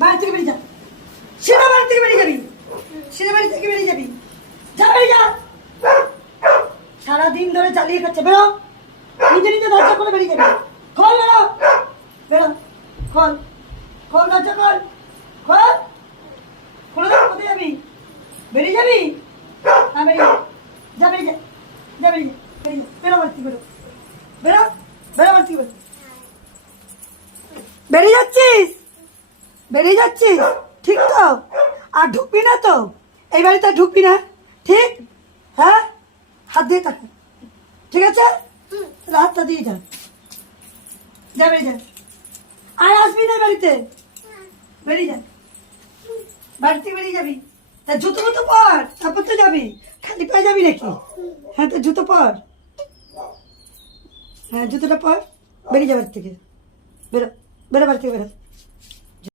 বাড়ি থেকে বেরিয়ে যা, সেটা বাড়ি থেকে বেরিয়ে যাবি, সেটা বাড়ি থেকে বেরিয়ে যাবি, যা বেরিয়ে যা। সারাদিন ধরে চালিয়ে খাচ্ছে, বেরো, নিজে নিজে দরজা খুলে বেরিয়ে যাবি, খোল বেরো, বেরো, খোল, খোল দরজা খোল, খোল, খুলে দাও, কোথায় যাবি, বেরিয়ে যাবি, হ্যাঁ বেরিয়ে যা, বেরিয়ে যা, যা বেরিয়ে যা, বেরিয়ে যা, বেরো বাড়ি থেকে, বেরো, বেরো, বেরো বাড়ি থেকে, বেরো, বেরিয়ে যাচ্ছিস, বেরিয়ে যাচ্ছিস, ঠিক তো? আর ঢুকবি না তো, এই বাড়িতে ঢুকবি না, ঠিক? হ্যাঁ, হাত দিয়ে থাকো, ঠিক আছে? তাহলে হাতটা দিয়ে যা, যা বেরিয়ে যা, আর আসবি না বাড়িতে, বেরিয়ে যা, বাড়ি থেকে বেরিয়ে যাবি। তা জুতো মতো পর, তারপর তো যাবি, খালি পায়ে যাবি নাকি? হ্যাঁ, তো জুতো পর, হ্যাঁ জুতোটা পর, বেরিয়ে যা বাড়ি থেকে, বেরো, বেরো বাড়ি থেকে, বেরো।